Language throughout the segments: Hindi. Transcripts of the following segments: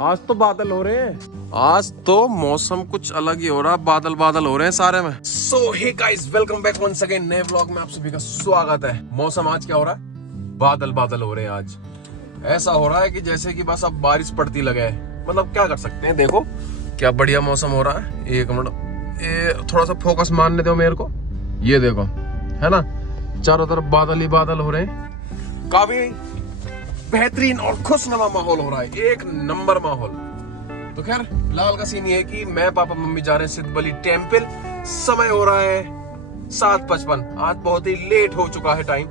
आज तो बादल हो रहे हैं, आज तो मौसम कुछ अलग ही हो रहा है, बादल बादल हो रहे हैं सारे में। So hey guys, welcome back once again नए व्लॉग में आप सभी का स्वागत है। मौसम आज क्या हो रहा है? बादल बादल हो रहे हैं। आज ऐसा हो रहा है कि जैसे कि बस अब बारिश पड़ती लगे। मतलब क्या कर सकते हैं, देखो क्या बढ़िया मौसम हो रहा है। एक मिनट, ये थोड़ा सा फोकस मारने दो मेरे को। ये देखो, है ना, चारों तरफ बादल ही बादल हो रहे हैं। काफी बेहतरीन और खुशनुमा माहौल हो रहा है, एक नंबर माहौल। तो खैर फिलहाल का सीन ये है कि मैं पापा मम्मी जा रहे हैं सिद्धबली टेम्पल। समय हो रहा है 7:55। आज बहुत ही लेट हो चुका है टाइम,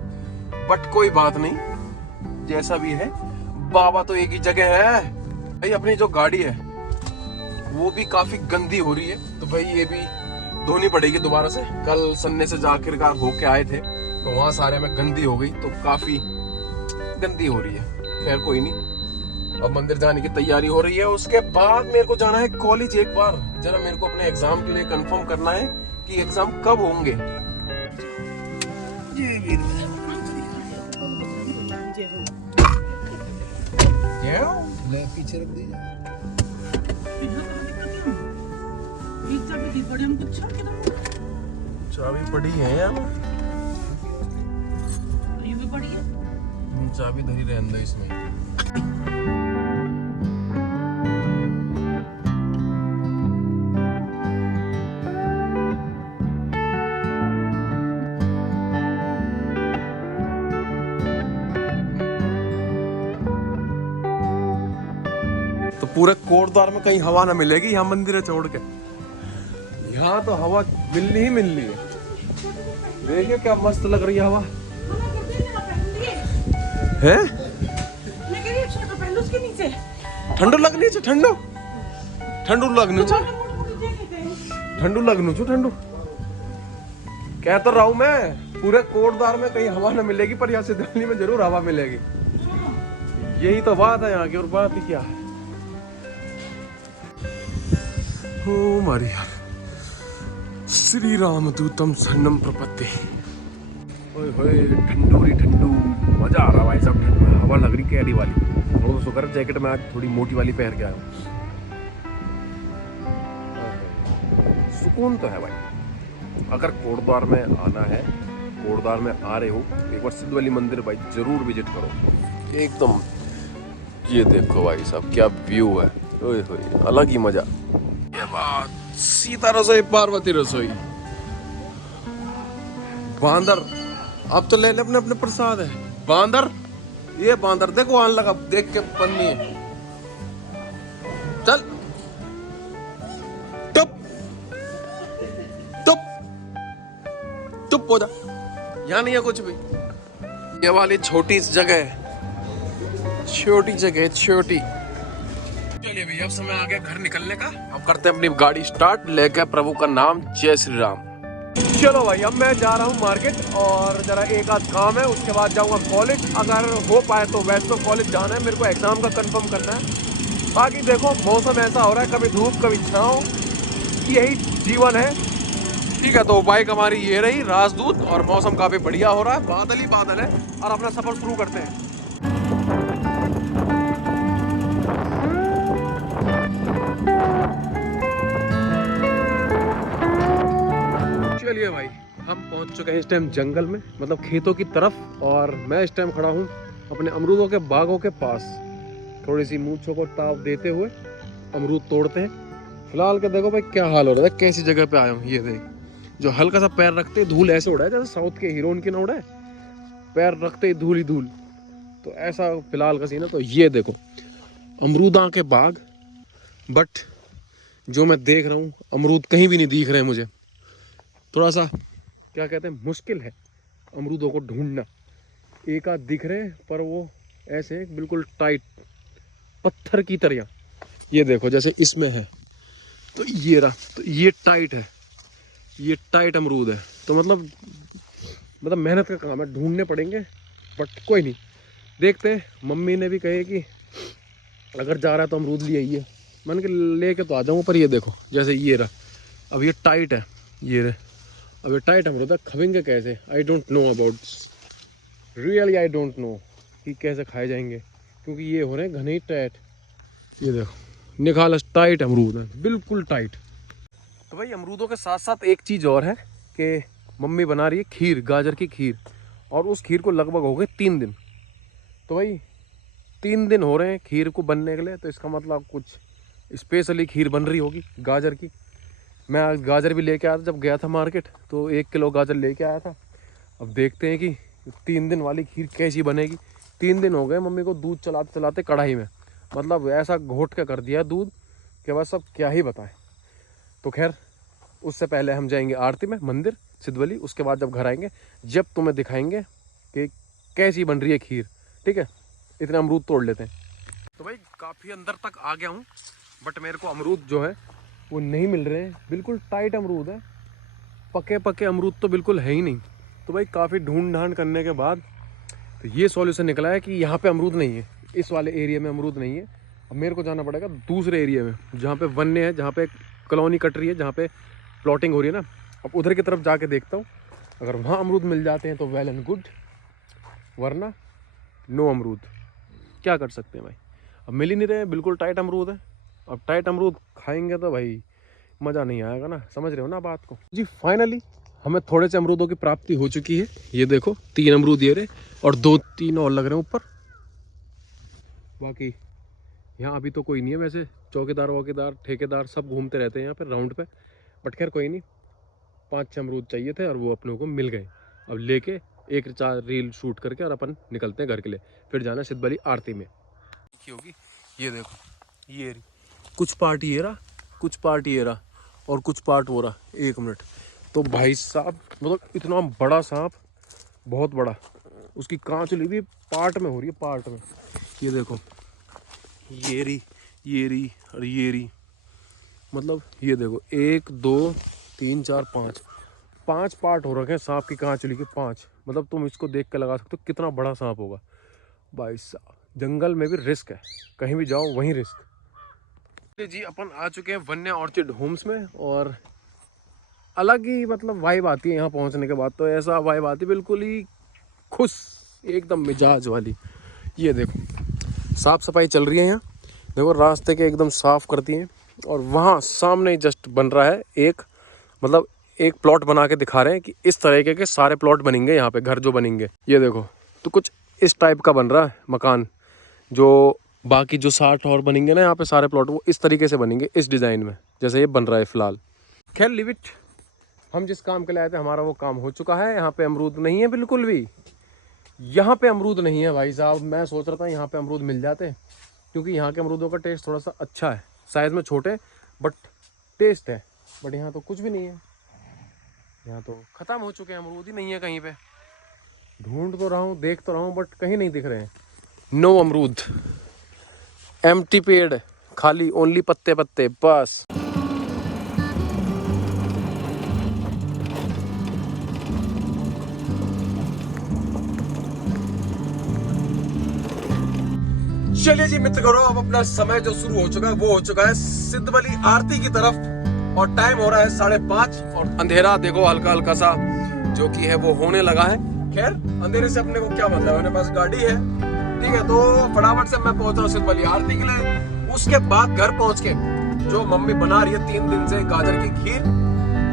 बट कोई बात नहीं, जैसा भी है बाबा तो एक ही जगह है। भाई अपनी जो गाड़ी है वो भी काफी गंदी हो रही है, तो भाई ये भी धोनी पड़ेगी दोबारा से। कल सन्ने से आखिरकार होके आए थे तो वहां सारे में गंदी हो गई, तो काफी गंदी हो रही है। खैर कोई नहीं, अब मंदिर जाने की तैयारी हो रही है। उसके बाद मेरे को जाना है कॉलेज। एक बार जरा मेरे को अपने एग्जाम के लिए कंफर्म करना है कि एग्जाम कब होंगे। पीछे रख दीजिए। चाबी पड़ी है यार, ये भी पड़ी है। चाबी धरी रहने दो इसमें। तो पूरे कोटद्वार में कहीं हवा ना मिलेगी, यहाँ मंदिर है छोड़ के। यहाँ तो हवा मिलनी ही मिलनी है। देखिए क्या मस्त लग रही है हवा है। ठंडू लगनी चाहिए, ठंडू ठंडू लगनी चाहिए, ठंडू लगनी चाहिए, ठंडू। कह तो रहा हूं मैं, पूरे कोटद्वार में कहीं हवा ना मिलेगी, पर यहाँ सिद्धबली में जरूर हवा मिलेगी। यही तो बात है यहाँ की, और बात ही क्या है। ओ मारी यार, श्री राम दूतम शरणम प्रपत्ति। ओए होए, ठंडूरी ठंडू, मजा आ रहा भाई साहब। ठंड में हवा लग रही कैडी वाली। थोड़ा शुक्र है जैकेट में आज थोड़ी मोटी वाली पहन के आया हूँ। सुकून तो है भाई। अगर कोटद्वार में आना है, कोटद्वार में आ रहे हो, एक बार सिद्धबली मंदिर भाई जरूर विजिट करो। एकदम ये देखो भाई साहब क्या व्यू है। ओए होए, अलग ही मजा। ये बात सीता रसोई पार्वती रसोई। बांदर अब तो ले ले अपने अपने प्रसाद है। बांदर, ये बांदर देखो आने लगा, देख के पन्नी है। चल टुप टुप टुप हो जा, यहाँ नहीं है कुछ भी। ये वाली छोटी जगह है, छोटी जगह छोटी। चलिए भैया, अब समय आ गया घर निकलने का। अब करते हैं अपनी गाड़ी स्टार्ट, लेकर प्रभु का नाम, जय श्री राम। चलो भाई, अब मैं जा रहा हूँ मार्केट, और जरा एक आध काम है, उसके बाद जाऊँगा कॉलेज। अगर हो पाए तो वैसे तो कॉलेज जाना है, मेरे को एग्जाम का कंफर्म करना है। बाकी देखो मौसम ऐसा हो रहा है, कभी धूप कभी छाँव, यही जीवन है। ठीक है, तो बाइक हमारी ये रही राजदूत, और मौसम काफी बढ़िया हो रहा है, बादल ही बादल है, और अपना सफर शुरू करते हैं। चलिए भाई, हम पहुंच चुके हैं इस टाइम जंगल में, मतलब खेतों की तरफ। और मैं इस टाइम खड़ा हूं अपने अमरूदों के बागों के पास, थोड़ी सी मूंछों को ताप देते हुए अमरूद तोड़ते हैं। फिलहाल के देखो भाई क्या हाल हो रहा है, कैसी जगह पे आया हूँ। ये देख, जो हल्का सा पैर रखते ही धूल ऐसे उड़ा है जैसे साउथ के हीरोइन की ना उड़ा है, पैर रखते ही धूल ही धूल। तो ऐसा फिलहाल का सीन है। तो ये देखो अमरूदा के बाग, बट जो मैं देख रहा हूँ अमरूद कहीं भी नहीं दिख रहे मुझे। थोड़ा सा क्या कहते हैं, मुश्किल है अमरूदों को ढूंढना। एक आध दिख रहे हैं, पर वो ऐसे बिल्कुल टाइट पत्थर की तरह। ये देखो जैसे इसमें है, तो ये रहा, तो ये टाइट है, ये टाइट अमरूद है। तो मतलब मेहनत का काम है, ढूंढने पड़ेंगे, बट कोई नहीं, देखते हैं। मम्मी ने भी कहे कि अगर जा रहा है तो अमरूद ले आइए, मन के लेके तो आ जाऊँ। पर ये देखो जैसे ये रहा, अब ये टाइट है, ये रहे, अब ये टाइट अमरूद है, खाएंगे कैसे? I don't know about, really I don't know कि कैसे खाए जाएंगे, क्योंकि ये हो रहे हैं घने ही टाइट। ये देखो निखालस टाइट अमरूद है, बिल्कुल टाइट। तो भाई अमरूदों के साथ साथ एक चीज़ और है कि मम्मी बना रही है खीर, गाजर की खीर, और उस खीर को लगभग हो गए 3 दिन। तो भाई 3 दिन हो रहे हैं खीर को बनने के लिए, तो इसका मतलब कुछ स्पेशली खीर बन रही होगी गाजर की। मैं आज गाजर भी लेके आया था, जब गया था मार्केट तो 1 किलो गाजर लेके आया था। अब देखते हैं कि 3 दिन वाली खीर कैसी बनेगी। 3 दिन हो गए मम्मी को दूध चलाते चलाते कढ़ाई में, मतलब ऐसा घोट के कर दिया दूध कि बस अब क्या ही बताएं। तो खैर उससे पहले हम जाएंगे आरती में मंदिर सिद्धवली, उसके बाद जब घर आएंगे जब तुम्हें दिखाएंगे कि कैसी बन रही है खीर। ठीक है, इतने अमरूद तोड़ लेते हैं। तो भाई काफ़ी अंदर तक आ गया हूँ, बट मेरे को अमरूद जो है वो नहीं मिल रहे हैं। बिल्कुल टाइट अमरूद है, पके पके अमरूद तो बिल्कुल है ही नहीं। तो भाई काफ़ी ढूंढ ढांड करने के बाद तो ये सॉल्यूशन निकला है कि यहाँ पे अमरूद नहीं है, इस वाले एरिया में अमरूद नहीं है। अब मेरे को जाना पड़ेगा दूसरे एरिया में जहाँ पे वन्य है, जहाँ पे कॉलोनी कट रही है, जहाँ पे प्लॉटिंग हो रही है ना। अब उधर की तरफ जाके देखता हूँ, अगर वहाँ अमरूद मिल जाते हैं तो वेल एंड गुड, वरना नो अमरूद। क्या कर सकते हैं भाई, अब मिल ही नहीं रहे, बिल्कुल टाइट अमरूद है। अब टाइट अमरूद खाएंगे तो भाई मज़ा नहीं आएगा ना, समझ रहे हो ना बात को जी। फाइनली हमें थोड़े से अमरूदों की प्राप्ति हो चुकी है। ये देखो 3 अमरूद ये रहे, और 2-3 और लग रहे हैं ऊपर। बाकी यहाँ अभी तो कोई नहीं है, वैसे चौकीदार वौकीदार ठेकेदार सब घूमते रहते हैं यहाँ पे राउंड पे। बट खैर कोई नहीं, 5-6 अमरूद चाहिए थे और वो अपनों को मिल गए। अब लेके 1-4 रील शूट करके और अपन निकलते हैं घर के लिए, फिर जाना सिद्धवली आरती में होगी। ये देखो ये कुछ पार्टी ये रहा, कुछ पार्टी ये रहा, और कुछ पार्ट हो रहा। 1 मिनट। तो भाई साहब मतलब इतना बड़ा सांप, बहुत बड़ा, उसकी कांचुली भी पार्ट में हो रही है, पार्ट में। ये देखो ये रही और ये रही, मतलब ये देखो 1 2 3 4 5 पार्ट हो रखे हैं सांप की कांचुली के, 5। मतलब तुम इसको देख के लगा सकते हो कितना बड़ा सांप होगा। भाई साहब जंगल में भी रिस्क है, कहीं भी जाओ वहीं रिस्क जी। अपन आ चुके हैं वन्य ऑर्चिड होम्स में, और अलग ही मतलब वाइब आती है यहाँ पहुँचने के बाद। तो ऐसा वाइब आती है बिल्कुल ही खुश, एकदम मिजाज वाली। ये देखो साफ सफाई चल रही है यहाँ, देखो रास्ते के एकदम साफ करती हैं। और वहाँ सामने ही जस्ट बन रहा है एक, मतलब एक प्लॉट बना के दिखा रहे हैं कि इस तरीके के सारे प्लॉट बनेंगे यहाँ पे, घर जो बनेंगे। ये देखो तो कुछ इस टाइप का बन रहा है मकान, जो बाकी जो 60 और बनेंगे ना यहाँ पे सारे प्लॉट, वो इस तरीके से बनेंगे, इस डिज़ाइन में जैसे ये बन रहा है फ़िलहाल। खैर लिव इट, हम जिस काम के लिए आए थे हमारा वो काम हो चुका है। यहाँ पे अमरूद नहीं है बिल्कुल भी, यहाँ पे अमरूद नहीं है भाई साहब। मैं सोच रहा था यहाँ पे अमरूद मिल जाते, क्योंकि यहाँ के अमरूदों का टेस्ट थोड़ा सा अच्छा है, साइज़ में छोटे बट टेस्ट है। बट यहाँ तो कुछ भी नहीं है, यहाँ तो ख़त्म हो चुके हैं, अमरूद ही नहीं है कहीं पे। ढूंढ तो रहा हूँ, देख तो रहा हूँ, बट कहीं नहीं दिख रहे हैं। नो अमरूद, एम्प्टी पेड़, खाली, ओनली पत्ते पत्ते बस। चलिए जी मित्र करो, अब अपना समय जो शुरू हो चुका है वो हो चुका है सिद्धवली आरती की तरफ, और टाइम हो रहा है 5:30, और अंधेरा देखो हल्का हल्का सा जो कि है वो होने लगा है। खैर अंधेरे से अपने को क्या मतलब है, मेरे पास गाड़ी है, ठीक है। तो फटाफट से मैं पहुंच रहा हूँ सिद्धवली आरती के लिए। उसके बाद घर पहुंच के जो मम्मी बना रही है 3 दिन से गाजर की खीर,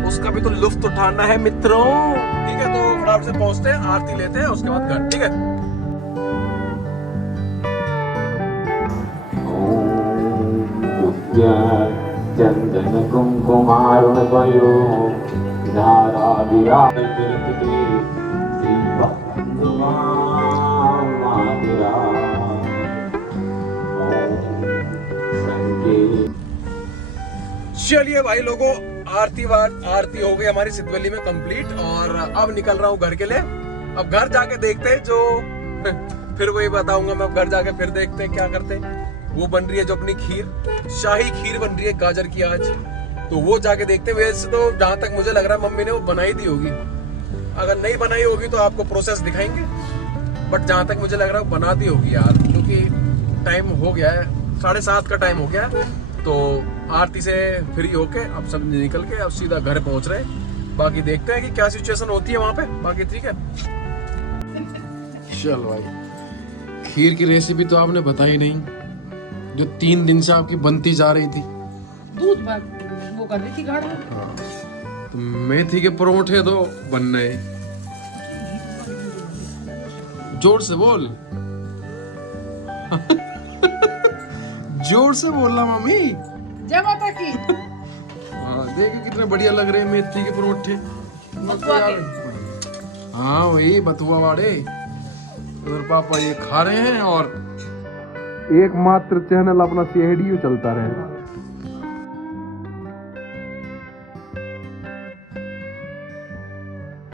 उसका भी तो लुत्फ उठाना है मित्रों, ठीक है। तो फटाफट से पहुंचते हैं, आरती लेते हैं, उसके बाद घर, ठीक है। चंदन कुंकुमारुण पयो धारा विराज कीर्ति श्री चलिए भाई लोगों, आरती हो गई हमारी सिद्धवली में कंप्लीट, और अब निकल रहा हूँ घर के लिए। अब घर जाके देखते हैं जो फिर वही बताऊंगा मैं, घर जाके फिर देखते हैं क्या करते हैं। वो बन रही है जो अपनी खीर, शाही खीर बन रही है गाजर की आज, तो वो जाके देखते हैं। वैसे तो जहां तक मुझे लग रहा है मम्मी ने वो बनाई दी होगी, अगर नहीं बनाई होगी तो आपको प्रोसेस दिखाएंगे, बट जहां तक मुझे लग रहा है वो बना दी होगी यार, क्योंकि टाइम हो गया है, 7:30 का टाइम हो गया। तो आरती से फ्री होके अब सब निकल के अब सीधा घर पहुंच रहे हैं। बाकी देखते हैं कि क्या सिचुएशन होती है वहां पे, बाकी ठीक है। चल भाई, खीर की रेसिपी तो आपने बताई नहीं, जो 3 दिन से आपकी बनती जा रही थी। दूध वो कर रही थी गाढ़ा। तो मेथी के परोठे तो बनने हैं। जोर से बोल। जोर से बोलना मम्मी। जय माता की। हाँ देखे कितने बढ़िया लग रहे हैं मेथी के परोठे। बथुआ के। हाँ वही बथुआ वाले। उधर पापा ये खा रहे हैं और एकमात्र चैनल अपना सीआईडी चलता रहे।